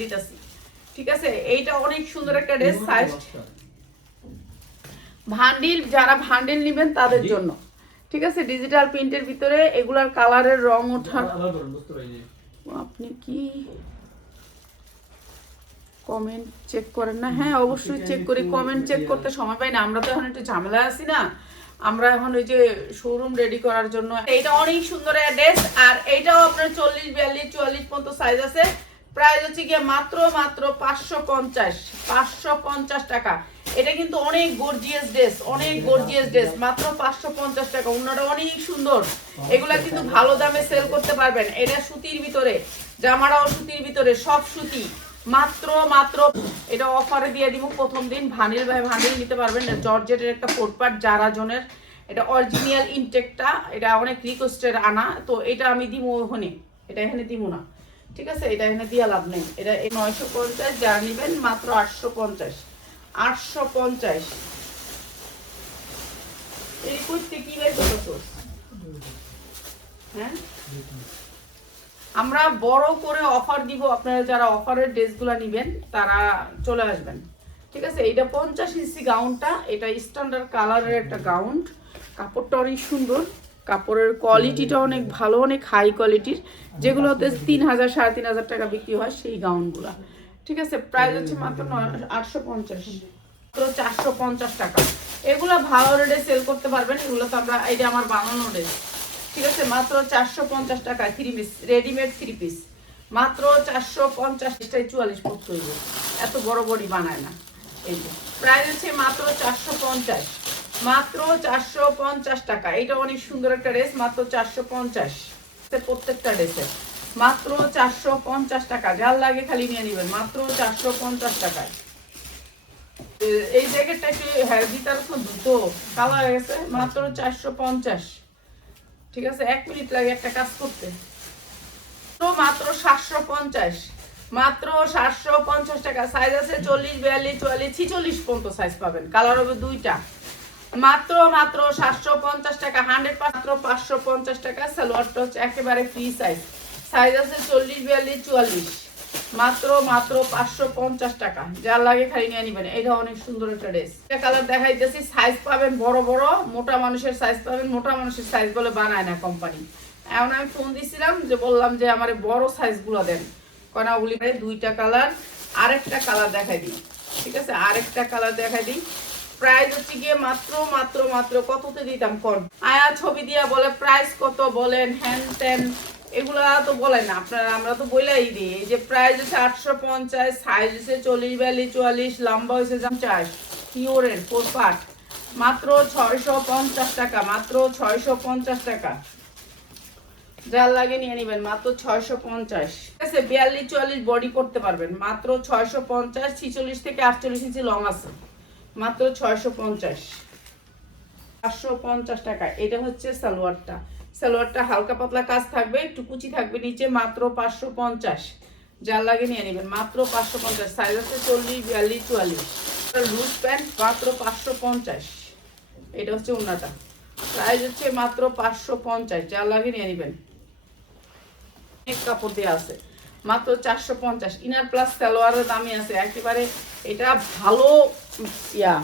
দিতেছি। ঠিক আছে? এইটা অনেক সুন্দর একটা ড্রেস সাইজ ভান্ডিল যারা ভান্ডিল নেবেন তাদের জন্য। ঠিক আছে? ডিজিটাল প্রিন্টের ভিতরে এগুলার কালারের রং ওঠার। আপনি কি কমেন্ট চেক করেন না? হ্যাঁ অবশ্যই চেক করি কমেন্ট চেক করতে সময় পাই না। আমরা তো এখন একটু ঝামেলা আছি না। আমরা এখন ওই যে শোরুম রেডি করার জন্য এটা অনেক সুন্দর ড্রেস আর এইটাও আপনার চল্লিশ বিয়াল্লিশ চুয়াল্লিশ পর্যন্ত সাইজ আছে। প্রাইস হচ্ছে গিয়ে মাত্র মাত্র পাঁচশো পঞ্চাশ পাঁচশো পঞ্চাশ টাকা। এটা কিন্তু অনেক গর্জিয়াস ড্রেস অনেক গর্জিয়াস ড্রেস মাত্র পাঁচশো পঞ্চাশ টাকা। অন্যটা অনেক সুন্দর। এগুলা কিন্তু ভালো দামে সেল করতে পারবেন। এটা সুতির ভিতরে জামারাও সুতির ভিতরে, সব সুতি। মাত্র মাত্র, এটা অফারে দিয়ে দিব। প্রথম দিন ভানিল ভাই ভানিল নিতে পারবেন জর্জেটের একটা পোটপাট জারা জনের। এটা অরিজিনাল ইনটেকটা এটা অনেক রিকোয়েস্টের আনা। তো এটা আমি দিব ওখানে। এটা এখানে দিব না। ঠিক আছে? এটা এখানে দিয়ে লাভ নেই। এটা নয়শো পঞ্চাশ যারা নেবেন মাত্র আটশো পঞ্চাশ। আটশো পঞ্চাশ। এই করতে কি বের হ্যাঁ? আমরা বড় করে অফার দিব, আপনারা যারা অফারের ড্রেসগুলো নেবেন, তারা চলে আসবেন। ঠিক আছে? এটা পঞ্চাশ ইঞ্চি গাউনটা, এটা স্ট্যান্ডার্ড কালারের একটা গাউন। কাপড়টা অনেক সুন্দর। কাপড়ের কোয়ালিটিটা অনেক ভালো অনেক হাই কোয়ালিটির যেগুলোতে তিন হাজার সাড়ে তিন হাজার টাকা বিক্রি হয় সেই গাউনগুলো ঠিক আছে? প্রাইস হচ্ছে মাত্র আটশো পঞ্চাশ। মাত্র চারশো পঞ্চাশ টাকা। এগুলো ভালো রেটে সেল করতে পারবেন। এগুলো তো আমরা এটা আমার বানানো ড্রেস ঠিক আছে? মাত্র চারশো পঞ্চাশ টাকা three piece readymade three piece মাত্র চারশো পঞ্চাশটাই চুয়াল্লিশ পড়তে হইব এত বড় বড়ি বানায় না। এই যে প্রাইস হচ্ছে মাত্র চারশো পঞ্চাশ। মাত্র চারশো পঞ্চাশ টাকা। এটা অনেক সুন্দর একটা ড্রেস, মাত্র চারশো পঞ্চাশ। প্রত্যেকটা ড্রেসের। মাত্র চারশো পঞ্চাশ টাকা। যার লাগে খালি নিয়ে নেবেন। মাত্র চারশো পঞ্চাশ টাকায়। এই জ্যাকেটটা একটু হ্যাঁ দিতার দ্রুত কালার হয়ে গেছে? মাত্র চারশো পঞ্চাশ। ঠিক আছে, এক মিনিট লাগে একটা কাজ করতে। তো মাত্র সাতশো পঞ্চাশ। মাত্র সাতশো পঞ্চাশ টাকা। সাইজ আছে চল্লিশ, বিয়াল্লিশ, চুয়াল্লিশ, ছিচল্লিশ পর্যন্ত সাইজ পাবেন। কালার হবে দুইটা। মাত্র মাত্র সাতশো পঞ্চাশ টাকা হান্ড্রেড মাত্র পাঁচশো পঞ্চাশ টাকা। সালোয়ারটা হচ্ছে একেবারে ফ্রি সাইজ সাইজ আছে চল্লিশ, বিয়াল্লিশ, চুয়াল্লিশ। মাত্র মাত্র পাঁচশো পঞ্চাশ টাকা। যার লাগে খালি নিয়ে নিবেন। এটা অনেক সুন্দর একটা ড্রেস এটা কালার দেখাইতেছি সাইজ পাবেন বড় বড়। মোটা মানুষের সাইজ পাবেন, মোটা মানুষের সাইজ বলে বানায় না কোম্পানি এখন আমি ফোন দিছিলাম যে, বললাম যে, আমার বড় সাইজগুলো দেন। কনাগুলি দুইটা কালার আরেকটা কালার দেখাই দিই। ঠিক আছে? আরেকটা কালার দেখাই দিই। প্রাইস হচ্ছে গিয়ে মাত্র মাত্র মাত্র কততে দিতাম কোন? আয়া ছবি দিয়া বলে প্রাইস কত বলেন হ্যান ত্যান এগুলা তো বলে না। আপনারা, আমরা তো বলেই দিই। এই যে প্রাইস হচ্ছে আটশো পঞ্চাশ সাইজ হচ্ছে চল্লিশ বিয়াল্লিশ, চুয়াল্লিশ, লম্বা হয়েছে পঞ্চাশ। পিওরের ফোর পার্ট মাত্র ছয়শো পঞ্চাশ টাকা, মাত্র ছয়শো পঞ্চাশ টাকা। যার লাগে নিয়ে নেবেন, মাত্র ছয়শো পঞ্চাশ। ঠিক আছে, বিয়াল্লিশ, চুয়াল্লিশ বডি করতে পারবেন। মাত্র ছয়শো পঞ্চাশ, ছিচল্লিশ থেকে আটচল্লিশ ইঞ্চি লং আছে। মাত্র ছয়শো পঞ্চাশ। পাঁচশো পঞ্চাশ টাকা। এটা হচ্ছে সালোয়ারটা। সালোয়ারটা হালকা পাতলা কাজ থাকবে, একটু কুচি থাকবে নিচে, মাত্র পাঁচশো পঞ্চাশ। যার লাগে নিয়ে নেবেন, মাত্র পাঁচশো পঞ্চাশ। সাইজ আছে চল্লিশ, বিয়াল্লিশ, চুয়াল্লিশ। লুজ প্যান্ট মাত্র পাঁচশো পঞ্চাশ। এটা হচ্ছে উন্নাটা প্রাইস হচ্ছে মাত্র পাঁচশো পঞ্চাশ। যার লাগে নিয়ে নেবেন। অনেক কাপড় দেওয়া আছে। মাত্র চারশো পঞ্চাশ। ইনার প্লাস সালোয়ারের দামই আছে। একেবারে এটা ভালো ইয়া,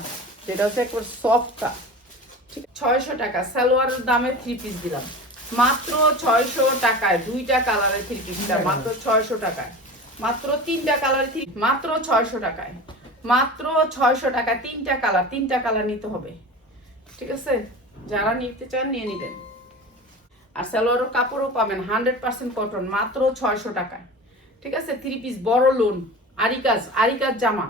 যেটা হচ্ছে একবার সফটটা ঠিক ছয়শো টাকা। সালোয়ারের দামে থ্রি পিস দিলাম। মাত্র ছয়শো টাকায় দুইটা কালারের থ্রি পিসটা মাত্র ছয়শো টাকায়। মাত্র তিনটা কালার থ্রি মাত্র ছয়শো টাকায়। মাত্র ছয়শো টাকা তিনটা কালার। তিনটা কালার নিতে হবে। ঠিক আছে? যারা নিতে চান, নিয়ে নিবেন। আর সালোয়ারও কাপড়ও পাবেন। হান্ড্রেড পার্সেন্ট কটন মাত্র ছয়শো টাকায়। ঠিক আছে? থ্রি পিস বড় লোন আরিকাজ আরিকাজ জামা।